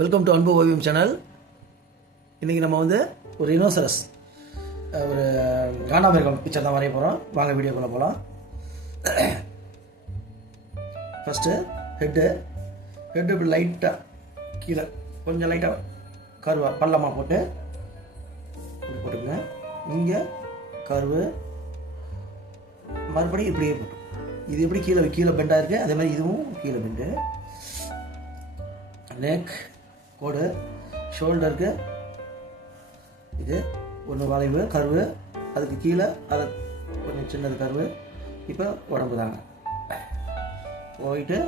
Welcome to அன்பு ஓவியம் channel. இன்றைக்கி நம்ம வந்து ஒரு ரினோசரஸ் ஒரு காண்டாமிருகம் பிக்சர் தான் வரைய போகிறோம். வாங்க வீடியோக்குள்ளே போகலாம். ஃபஸ்ட்டு ஹெட்டு இப்படி லைட்டாக கீழே கொஞ்சம் லைட்டாக கருவா பள்ளமாக போட்டு இப்படி போட்டுக்கங்க. இங்கே கருவு மறுபடியும் இப்படியே போட்டு இது எப்படி கீழே பெண்டாக இருக்குது, அதே மாதிரி இதுவும் கீழே பெண்டு. நெக் கோடு, ஷோல்டருக்கு இது ஒன்று வளைவு கருவு, அதுக்கு கீழே அதை கொஞ்சம் சின்னது கருவு. இப்போ உடம்பு தாங்க போயிட்டு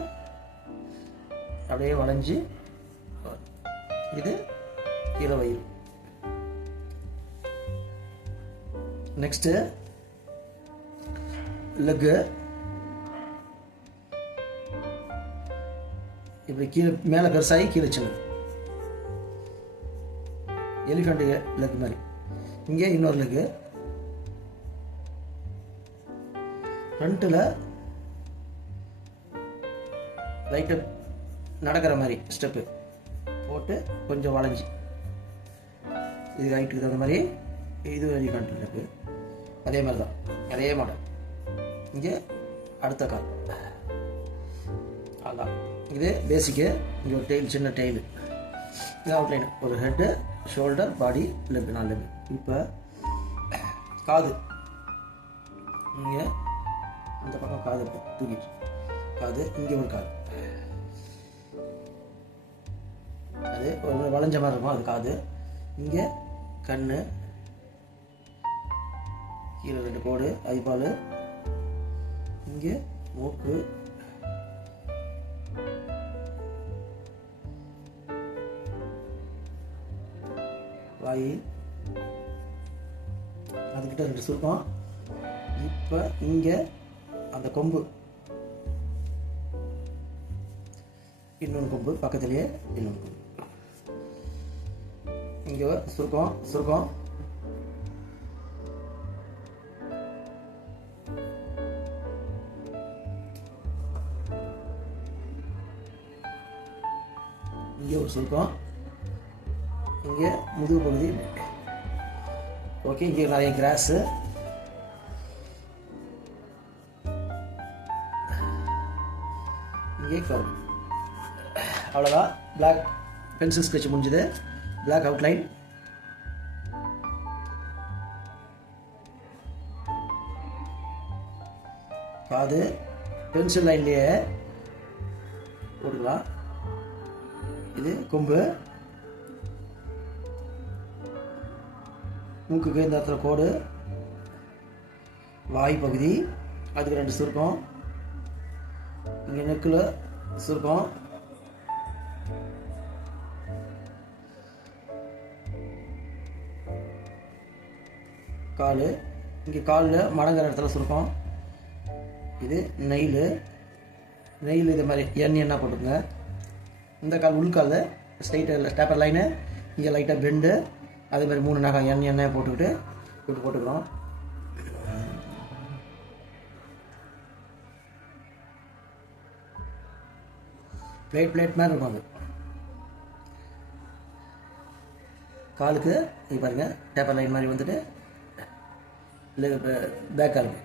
அப்படியே வளைஞ்சி இது கீழே வயிறு. நெக்ஸ்ட்டு லெக்கு இப்படி கீழே மேலே பெருசாகி கீழே சின்னது எலிஃபண்ட் லெக் மாதிரி. இங்கே இன்னொரு லெக்கு ஃப்ரண்ட்டில் லைட்டாக நடக்கிற மாதிரி ஸ்டெப்பு போட்டு கொஞ்சம் வளைஞ்சி இது ஹைட்டுக்கு தகுந்த மாதிரி இது எலிஃபண்ட் லெக்கு. அதே மாதிரி தான், அதே மாடல். இங்கே அடுத்த கால் அதான் இது பேசிக்கு. இங்கே ஒரு டெயில், சின்ன டெய்லு, இது அவுட்லைன். ஒரு ஹெட்டு, ஷோல்டர், பாடி, லெக், 4 லெக். இப்போ காது, இங்கே அந்த பக்கம் காது தூக்கிட்டு காது, இங்கே ஒரு காது, அது ஒரு வளைஞ்ச மாதிரி இருக்கும், அது காது. இங்கே கண், கீழே 2 கோடு, ஐபால், இங்கே மூக்கு, வாய், அதுக்கிட்ட 2 சுருக்கம். இப்போ இங்கே அந்த கொம்பு, இன்னொன்று கொம்பு பக்கத்துலேயே, இன்னொன்று கொம்பு. இங்கே சுருக்கம் இங்கே ஒரு சுருக்கம், இங்கே முதுகு பகுதி. ஓகே, இங்கே நிறைய கிராஸு. இங்கே கர்வ். அவ்வளோதான். பிளாக் பென்சில் ஸ்கெட்ச் முடிஞ்சது. Black outline. காது பென்சில் லைன்லேயே போட்டுக்கலாம். இது கொம்பு, மூக்குக்கு இந்த இடத்துல கோடு, வாய் பகுதி, அதுக்கு 2 சுருக்கம், இங்கே நெக்கில் சுருக்கம், கால், இங்கே காலில் மடங்குற இடத்துல சுருக்கம். இது நெயில் இது மாதிரி எண்ணெய் போட்டுக்குங்க. இந்த கால் உள்கால் ஸ்ட்ரைட்டாக ஸ்டாப்பர் லைனு, இங்கே லைட்டாக பெண்டு, அதே மாதிரி 3 நகம் எண்ணெய் போட்டுக்கிட்டு இப்படி போட்டுக்கிறோம். பிளேட் மாதிரி இருக்கும். அது காலுக்கு இது பாருங்கள், டேப்பர் லைன் மாதிரி வந்துட்டு பேக் காலுக்கு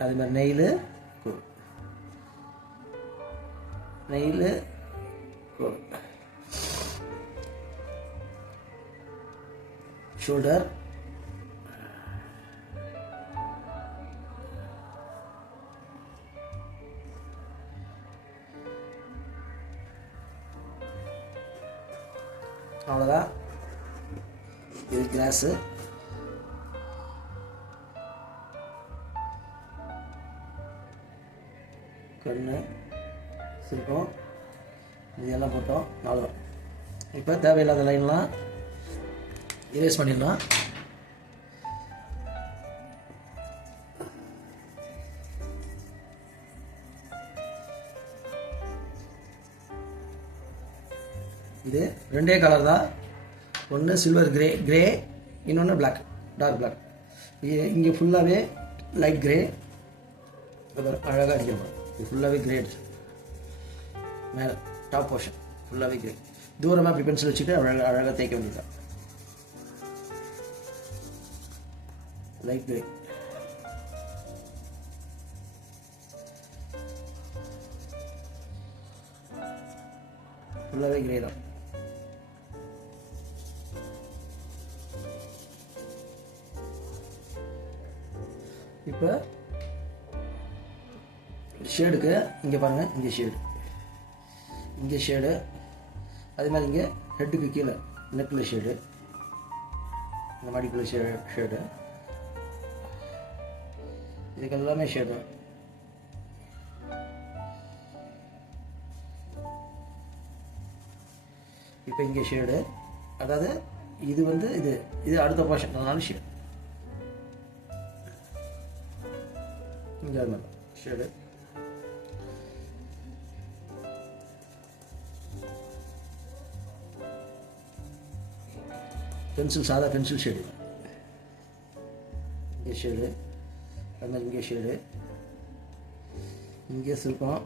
அதே மாதிரி நெயில் ஷோல்டர், அவ்வளோதான். இது கிளாஸு, கண்ணு, சிற்பம், இதெல்லாம் போட்டோம். அவ்வளோதான். இப்போ தேவையில்லாத லைன்லாம் இரேஸ் பண்ணிடலாம். இது 2 கலர் தான். ஒன்று சில்வர் கிரே, இன்னொன்று பிளாக், டார்க் பிளாக். இங்கே ஃபுல்லாகவே லைட் கிரே, அழகாக அடிக்கணும். இது ஃபுல்லாகவே கிரே அடிச்சு மேலே டாப் போர்ஷன் ஃபுல்லாகவே கிரே. தூரமாக அப்படி பென்சில் வச்சுட்டு அழகாக தேய்க்க வேண்டியதுதான். Light grey. ஃபுல்லாகவே கிரே தான். இப்போ ஷேடுக்கு இங்கே பாருங்கள், இங்கே ஷேடு, அதே மாதிரி இங்கே ஹெட்டுக்கு கீழே நெக்கில் ஷேடு, இந்த மடிக்குள்ள ஷேடு, இதுக்கு எல்லாமே ஷேடு. இப்போ இங்கே ஷேடு, அதாவது இது வந்து இது அடுத்த போர்ஷன், அதனால ஷேடு இங்கே ஷேடு. பென்சில், சாதா பென்சில் ஷேடு, இங்கே ஷேடு, அது மாதிரி இங்கே ஷேடு, இங்கே சிற்பம்,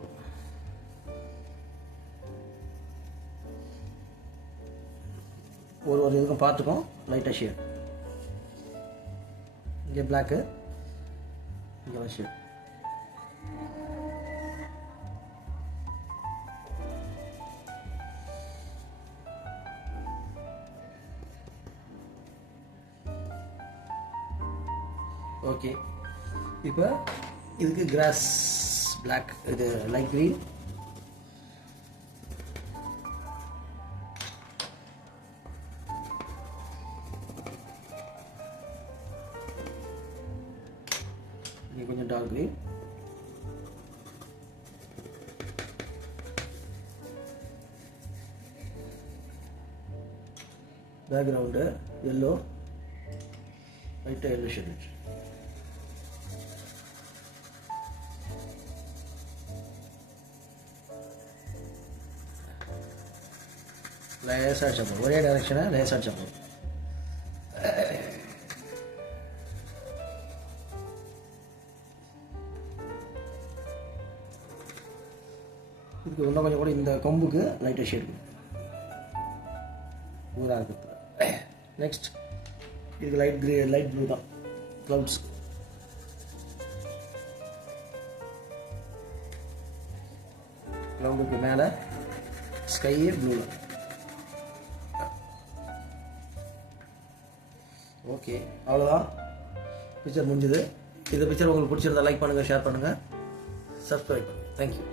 ஒரு இதுக்கும் பார்த்துக்கும் லைட்டாக ஷேடு, இங்கே பிளாக்கு, இங்கே ஷேடு. ஓகே, இப்போ இதுக்கு கிராஸ் பிளாக், இது லைட் க்ரீன், இங்கே கொஞ்சம் டார்க் க்ரீன், பேக்ரவுண்டு எல்லோ, லைட்டாக எல்லோ ஷேட் வச்சு, லேசாக அடிச்சா போதும், ஒரே டைரக்ஷனை லேசாக அடிச்சா போதும். இதுக்கு இன்னும் கொஞ்சம் கூட இந்த கொம்புக்கு லைட்டாக ஷேட் ஊராக இருக்கிறது. நெக்ஸ்ட் இதுக்கு லைட் ப்ளூ தான், க்ளவுட்ஸ். க்ளவுடுக்கு மேலே ஸ்கையே ப்ளூ. ஓகே, அவ்வளோதான், பிக்சர் முடிஞ்சுது. இந்த பிக்சர் உங்களுக்கு பிடிச்சிருந்தா லைக் பண்ணுங்கள், ஷேர் பண்ணுங்கள், சப்ஸ்கிரைப் பண்ணுங்கள். தேங்க்யூ.